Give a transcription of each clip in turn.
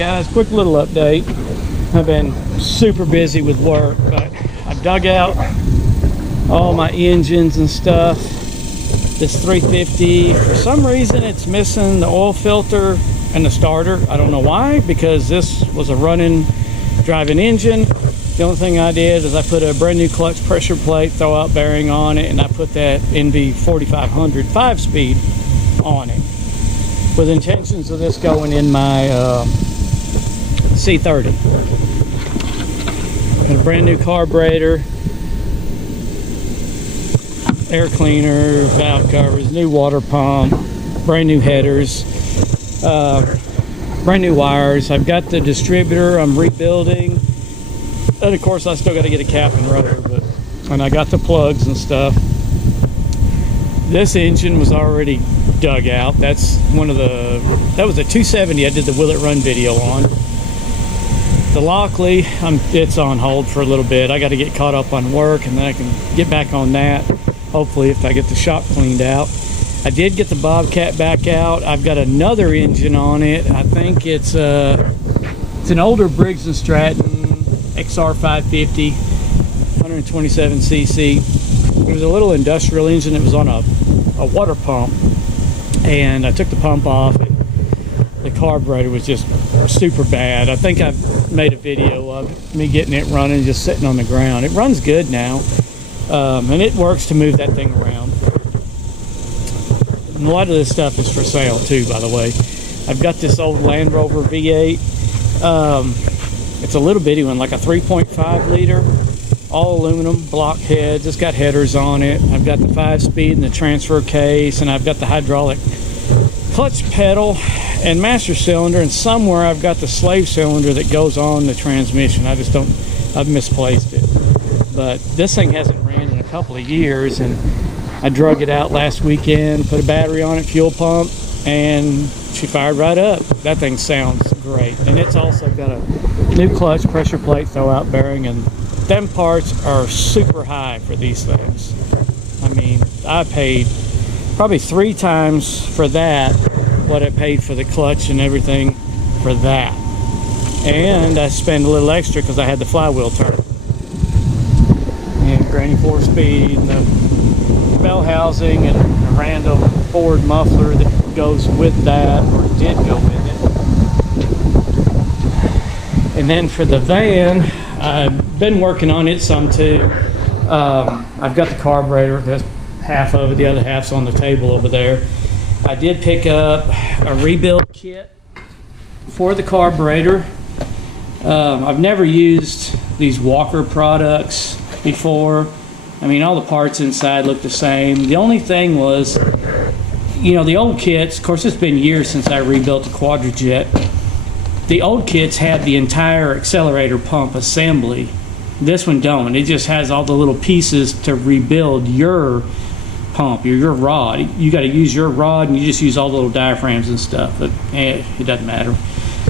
guys, quick little update. I've been super busy with work, but I dug out all my engines and stuff. This 350, for some reason it's missing the oil filter and the starter. I don't know why, because this was a running driving engine. The only thing I did is I put a brand new clutch pressure plate throwout bearing on it, and I put that NV 4500 5-speed on it, with intentions of this going in my C30. And a brand new carburetor, air cleaner, valve covers, new water pump, brand new headers, brand new wires. I've got the distributor I'm rebuilding, and of course I still got to get a cap and rotor, and I got the plugs and stuff. This engine was already dug out. That was a 270 I did the Will It Run video on. The Lockley, it's on hold for a little bit. I got to get caught up on work, and then I can get back on that, hopefully, if I get the shop cleaned out. I did get the Bobcat back out. I've got another engine on it. I think it's an older Briggs & Stratton XR 550, 127cc. It was a little industrial engine. It was on a water pump, and I took the pump off. The carburetor was just super bad. I think I've made a video of me getting it running, just sitting on the ground. It runs good now, and it works to move that thing around. And a lot of this stuff is for sale too, by the way. I've got this old Land Rover V8. It's a little bitty one, like a 3.5 liter, all aluminum block heads. It's got headers on it. I've got the 5-speed and the transfer case, and I've got the hydraulic clutch pedal and master cylinder, and somewhere I've got the slave cylinder that goes on the transmission. I've misplaced it. But this thing hasn't ran in a couple of years, and I drug it out last weekend, put a battery on it, fuel pump, and she fired right up. That thing sounds great. And it's also got a new clutch pressure plate throwout bearing, and them parts are super high for these things. I mean, I paid probably 3 times for that what I paid for the clutch and everything for that. And I spent a little extra because I had the flywheel turn. And Granny 4-speed, and the bell housing, and a random Ford muffler that goes with that, or did go with it. And then for the van, I've been working on it some too. I've got the carburetor, that's half of it, the other half's on the table over there. I did pick up a rebuild kit for the carburetor. I've never used these Walker products before. I mean, all the parts inside look the same. The only thing was, you know, the old kits, of course it's been years since I rebuilt the Quadrajet. The old kits had the entire accelerator pump assembly. This one don't. It just has all the little pieces to rebuild your pump, your rod. You got to use your rod, and you just use all the little diaphragms and stuff, but it doesn't matter.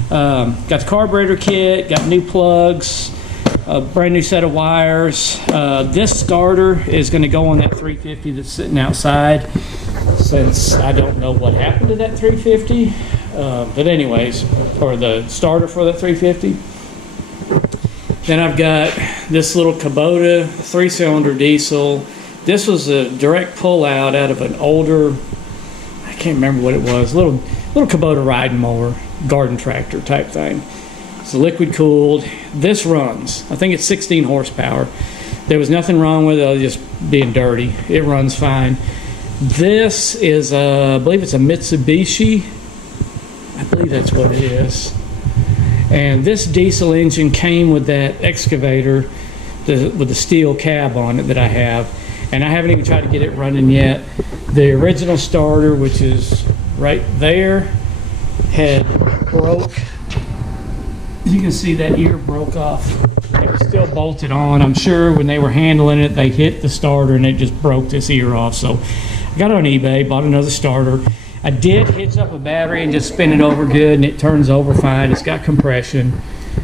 Got the carburetor kit, got new plugs, a brand new set of wires. This starter is going to go on that 350 that's sitting outside, since I don't know what happened to that 350. But anyways, or the starter for that 350. Then I've got this little Kubota 3-cylinder diesel. This was a direct pull out of an older, I can't remember what it was, little Kubota riding mower, garden tractor type thing. It's liquid cooled. This runs. I think it's 16 horsepower. There was nothing wrong with it, other than just being dirty. It runs fine. This is, I believe it's a Mitsubishi. I believe that's what it is. And this diesel engine came with that excavator with the steel cab on it that I have. And I haven't even tried to get it running yet. The original starter, which is right there, had broke. You can see that ear broke off. It was still bolted on. I'm sure when they were handling it, they hit the starter and it just broke this ear off. So I got it on eBay, bought another starter. I did hitch up a battery and just spin it over good, and it turns over fine. It's got compression.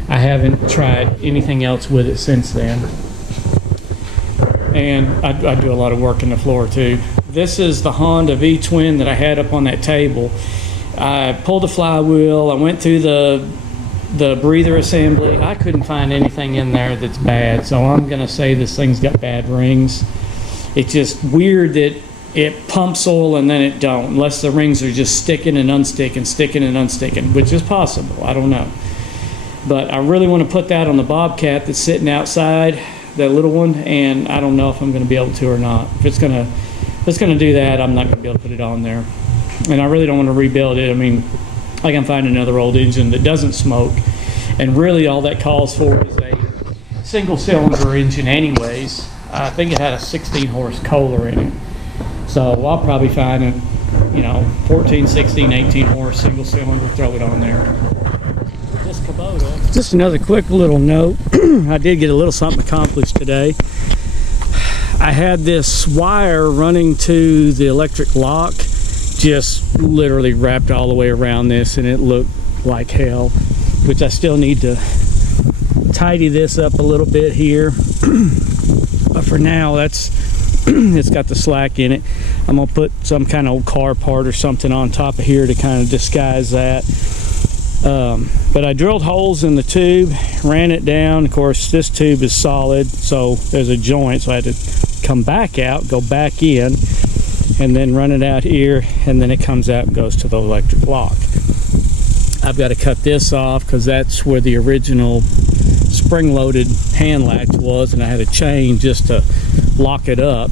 I haven't tried anything else with it since then. And I do a lot of work in the floor too. This is the Honda V-twin that I had up on that table. I pulled the flywheel. I went through the the breather assembly, I couldn't find anything in there that's bad, so I'm gonna say this thing's got bad rings. It's just weird that it pumps oil and then it don't, unless the rings are just sticking and unsticking, sticking and unsticking, which is possible, I don't know. But I really want to put that on the Bobcat that's sitting outside, that little one, and I don't know if I'm going to be able to or not. If it's going to do that, I'm not going to be able to put it on there. And I really don't want to rebuild it. I mean, I can find another old engine that doesn't smoke, and really all that calls for is a single cylinder engine anyways. I think it had a 16 horse Kohler in it. So I'll probably find a, 14, 16, 18 horse single cylinder, throw it on there. This Kubota. Just another quick little note. I did get a little something accomplished today. I had this wire running to the electric lock, just literally wrapped all the way around this, and it looked like hell, which I still need to tidy this up a little bit here. But for now, it's got the slack in it. I'm gonna put some kind of old car part or something on top of here to kind of disguise that. But I drilled holes in the tube, ran it down. Of course, this tube is solid, so there's a joint, so I had to come back out, go back in, and then run it out here, and then it comes out and goes to the electric lock. I've got to cut this off because that's where the original spring-loaded hand latch was, and I had a chain just to lock it up.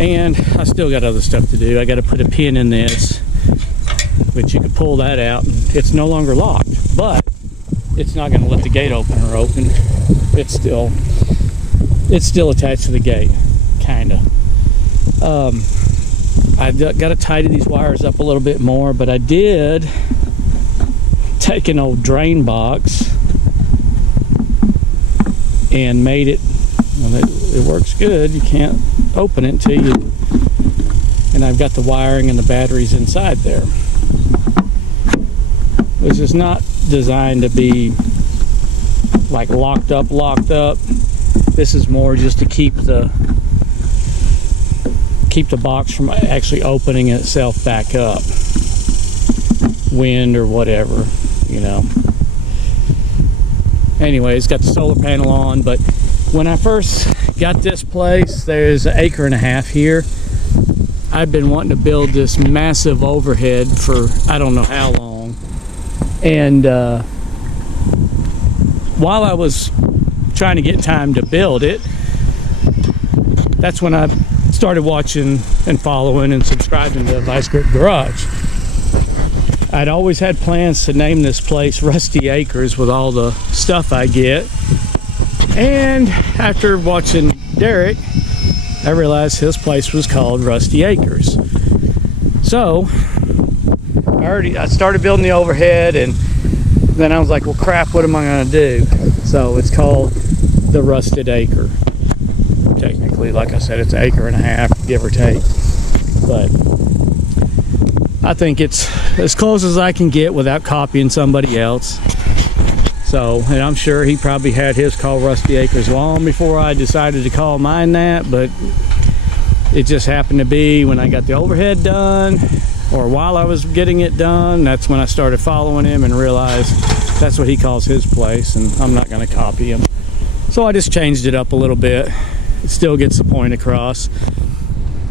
And I still got other stuff to do. I got to put a pin in this, but you can pull that out and it's no longer locked, but it's not going to let the gate opener open. It's still attached to the gate, kind of. I've got to tidy these wires up a little bit more, but I did take an old drain box and made it, well, it works good. You can't open it until you, and I've got the wiring and the batteries inside there, which is not designed to be like locked up. This is more just to keep the box from actually opening itself back up, wind or whatever, Anyway, it's got the solar panel on, but when I first got this place, there's an 1.5 acres here. I've been wanting to build this massive overhead for I don't know how long, and while I was trying to get time to build it, that's when I started watching and following and subscribing to Vice Grip Garage. I'd always had plans to name this place Rusty Acres with all the stuff I get, and after watching Derek, I realized his place was called Rusty Acres. So I started building the overhead, and then I was like, well crap, what am I going to do? So it's called the Rusted Acre. Technically, like I said, it's 1.5 acres, give or take, but I think it's as close as I can get without copying somebody else. So, and I'm sure he probably had his called Rusty Acres long before I decided to call mine that, but it just happened to be when I got the overhead done, or while I was getting it done, that's when I started following him and realized that's what he calls his place, and I'm not going to copy him. So I just changed it up a little bit. It still gets the point across.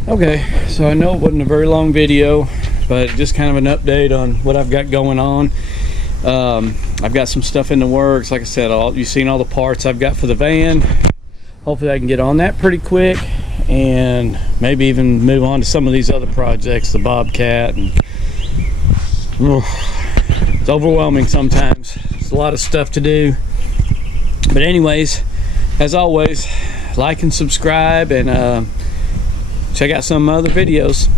Okay, so I know it wasn't a very long video, but just kind of an update on what I've got going on. I've got some stuff in the works. Like I said, you've seen all the parts I've got for the van. Hopefully I can get on that pretty quick, and maybe even move on to some of these other projects, the Bobcat. And it's overwhelming sometimes. It's a lot of stuff to do. But anyways, as always, like and subscribe, and check out some other videos.